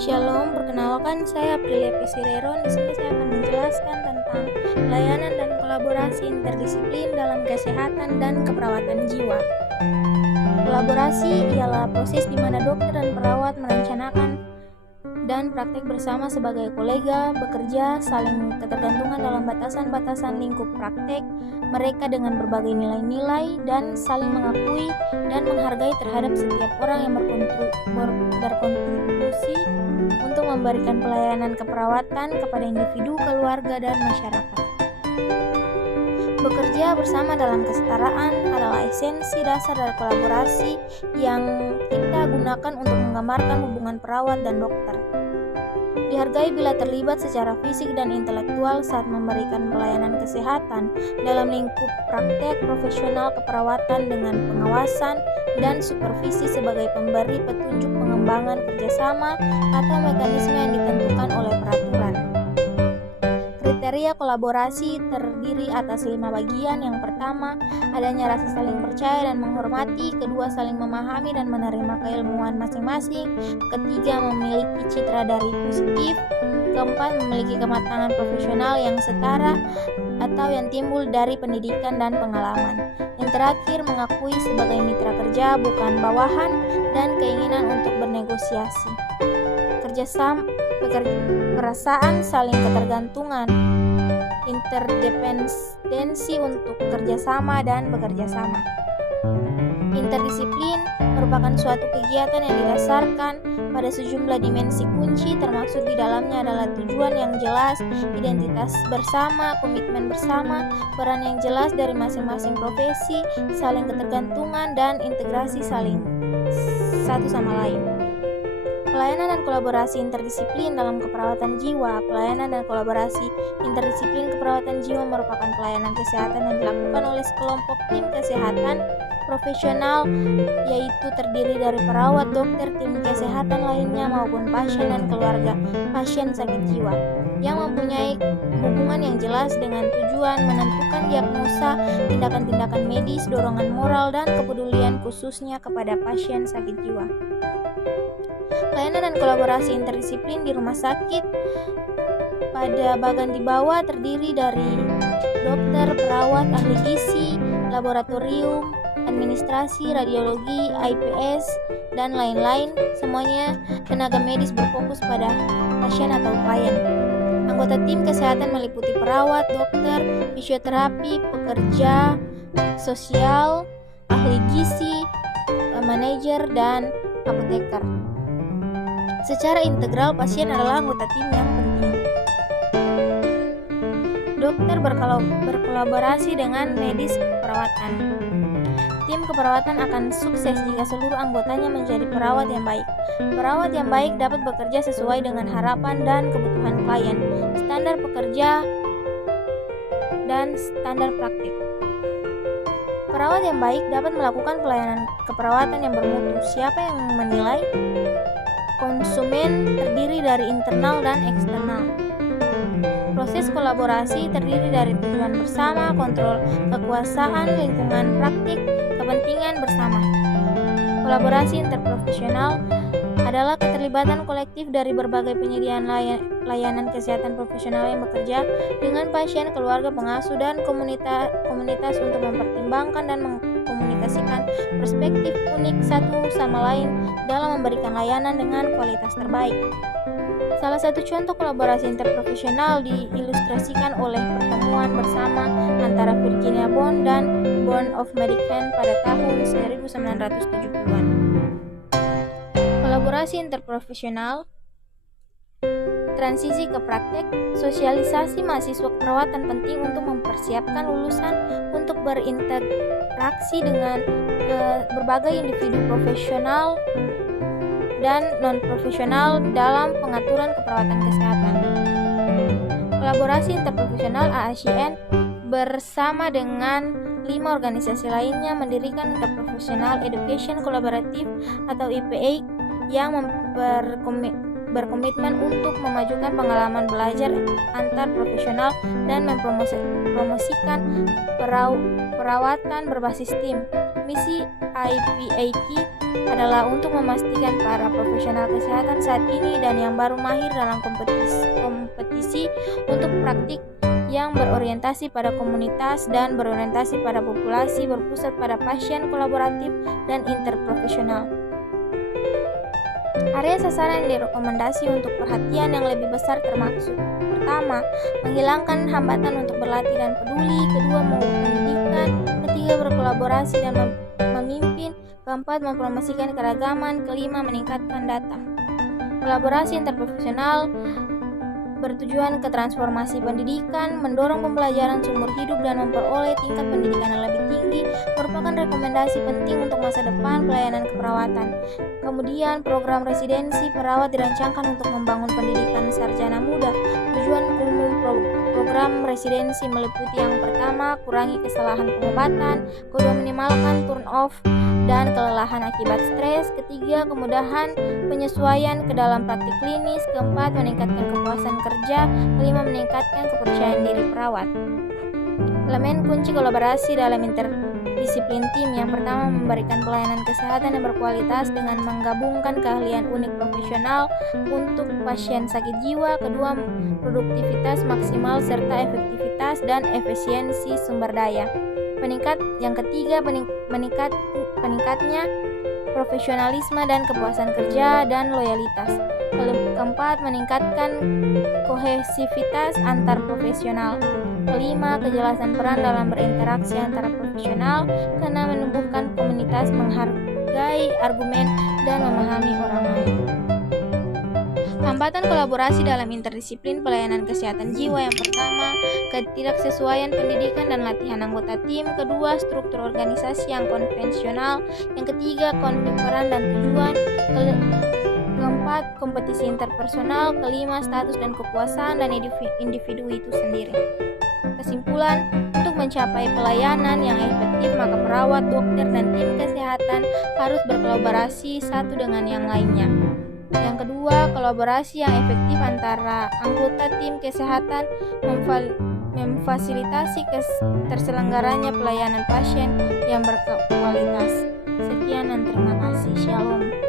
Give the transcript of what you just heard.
Shalom, perkenalkan saya Aprilia Pisireron. Di sini saya akan menjelaskan tentang pelayanan dan kolaborasi interdisiplin dalam kesehatan dan keperawatan jiwa. Kolaborasi ialah proses di mana dokter dan perawat merencanakan dan praktek bersama sebagai kolega, bekerja, saling ketergantungan dalam batasan-batasan lingkup praktek mereka dengan berbagai nilai-nilai dan saling mengakui dan menghargai terhadap setiap orang yang berkontribusi untuk memberikan pelayanan keperawatan kepada individu, keluarga, dan masyarakat. Bekerja bersama dalam kesetaraan adalah esensi dasar dari kolaborasi yang kita gunakan untuk menggambarkan hubungan perawat dan dokter. Dihargai bila terlibat secara fisik dan intelektual saat memberikan pelayanan kesehatan dalam lingkup praktek profesional keperawatan dengan pengawasan dan supervisi sebagai pemberi petunjuk pengembangan kerjasama atau mekanisme yang ditentukan oleh peraturan. Kriteria kolaborasi terdiri atas 5 bagian. Yang pertama, adanya rasa saling percaya dan menghormati. Kedua, saling memahami dan menerima keilmuan masing-masing. Ketiga, memiliki citra dari positif. Keempat, memiliki kematangan profesional yang setara atau yang timbul dari pendidikan dan pengalaman. Yang terakhir, mengakui sebagai mitra kerja, bukan bawahan, dan keinginan untuk bernegosiasi. Perasaan saling ketergantungan, interdependensi untuk kerjasama dan bekerja sama. Interdisiplin merupakan suatu kegiatan yang didasarkan pada sejumlah dimensi kunci, termasuk di dalamnya adalah tujuan yang jelas, identitas bersama, komitmen bersama, peran yang jelas dari masing-masing profesi, saling ketergantungan, dan integrasi saling satu sama lain. Pelayanan dan kolaborasi interdisiplin dalam keperawatan jiwa. Pelayanan dan kolaborasi interdisiplin keperawatan jiwa merupakan pelayanan kesehatan yang dilakukan oleh sekelompok tim kesehatan profesional, yaitu terdiri dari perawat, dokter, tim kesehatan lainnya maupun pasien dan keluarga pasien sakit jiwa, yang mempunyai hubungan yang jelas dengan tujuan menentukan diagnosa, tindakan-tindakan medis, dorongan moral, dan kepedulian khususnya kepada pasien sakit jiwa. Pelayanan dan kolaborasi interdisiplin di rumah sakit pada bagian di bawah terdiri dari dokter, perawat, ahli gizi, laboratorium, administrasi, radiologi, IPS, dan lain-lain. Semuanya tenaga medis berfokus pada pasien atau klien. Anggota tim kesehatan meliputi perawat, dokter, fisioterapi, pekerja sosial, ahli gizi, manajer, dan apoteker. Secara integral, pasien adalah anggota tim yang penting. Dokter berkolaborasi dengan medis keperawatan. Tim keperawatan akan sukses jika seluruh anggotanya menjadi perawat yang baik. Perawat yang baik dapat bekerja sesuai dengan harapan dan kebutuhan klien, standar pekerja, dan standar praktik. Perawat yang baik dapat melakukan pelayanan keperawatan yang bermutu. Siapa yang menilai? Konsumen terdiri dari internal dan eksternal. Proses kolaborasi terdiri dari tujuan bersama, kontrol kekuasaan, lingkungan praktik, kepentingan bersama. Kolaborasi interprofesional adalah keterlibatan kolektif dari berbagai penyediaan layanan kesehatan profesional yang bekerja dengan pasien, keluarga, pengasuh, dan komunitas untuk mempertimbangkan dan mengkomunikasikan perspektif unik satu sama lain dalam memberikan layanan dengan kualitas terbaik. Salah satu contoh kolaborasi interprofesional diilustrasikan oleh pertemuan bersama antara Virginia Bond dan Board of Medicine pada tahun 1970-an. Kolaborasi interprofesional, transisi ke praktek, sosialisasi mahasiswa keperawatan penting untuk mempersiapkan lulusan untuk berinteraksi dengan berbagai individu profesional dan non-profesional dalam pengaturan keperawatan kesehatan. Kolaborasi interprofesional AACN bersama dengan 5 organisasi lainnya mendirikan Interprofessional Education Collaborative atau IPA yang berkomitmen untuk memajukan pengalaman belajar antar profesional dan mempromosikan perawatan berbasis tim. Misi IPAK adalah untuk memastikan para profesional kesehatan saat ini dan yang baru mahir dalam kompetisi untuk praktik yang berorientasi pada komunitas dan berorientasi pada populasi, berpusat pada pasien, kolaboratif, dan interprofesional. Area sasaran yang direkomendasi untuk perhatian yang lebih besar termaksud: pertama, menghilangkan hambatan untuk berlatih dan peduli; kedua, mengubah pendidikan; ketiga, berkolaborasi dan memimpin; keempat, mempromosikan keragaman; kelima, meningkatkan data. Kolaborasi interprofesional bertujuan ke transformasi pendidikan, mendorong pembelajaran seumur hidup dan memperoleh tingkat pendidikan yang lebih tinggi, merupakan rekomendasi penting untuk masa depan pelayanan keperawatan. Kemudian, program residensi perawat dirancangkan untuk membangun pendidikan sarjana muda. Tujuan umum program residensi meliputi: yang pertama, kurangi kesalahan pengobatan; kedua, minimalkan turn off dan kelelahan akibat stres; ketiga, kemudahan penyesuaian ke dalam praktik klinis; keempat, meningkatkan kepuasan kerja; kelima, meningkatkan kepercayaan diri perawat. Elemen kunci kolaborasi dalam interdisiplin tim: yang pertama, memberikan pelayanan kesehatan yang berkualitas dengan menggabungkan keahlian unik profesional untuk pasien sakit jiwa; kedua, produktivitas maksimal serta efektivitas dan efisiensi sumber daya. Yang ketiga, meningkatnya profesionalisme dan kepuasan kerja dan loyalitas. Keempat, meningkatkan kohesivitas antar profesional. Kelima, kejelasan peran dalam berinteraksi antara profesional karena menumbuhkan komunitas, menghargai argumen, dan memahami orang lain. Hambatan kolaborasi dalam interdisiplin pelayanan kesehatan jiwa: yang pertama, ketidaksesuaian pendidikan dan latihan anggota tim; kedua, struktur organisasi yang konvensional; yang ketiga, konflik peran dan tujuan; keempat, kompetisi interpersonal; kelima, status dan kepuasan dan individu itu sendiri. Kesimpulan: untuk mencapai pelayanan yang efektif, maka perawat, dokter, dan tim kesehatan harus berkolaborasi satu dengan yang lainnya. Yang kedua, kolaborasi yang efektif antara anggota tim kesehatan memfasilitasi terselenggaranya pelayanan pasien yang berkualitas. Sekian dan terima kasih. Shalom.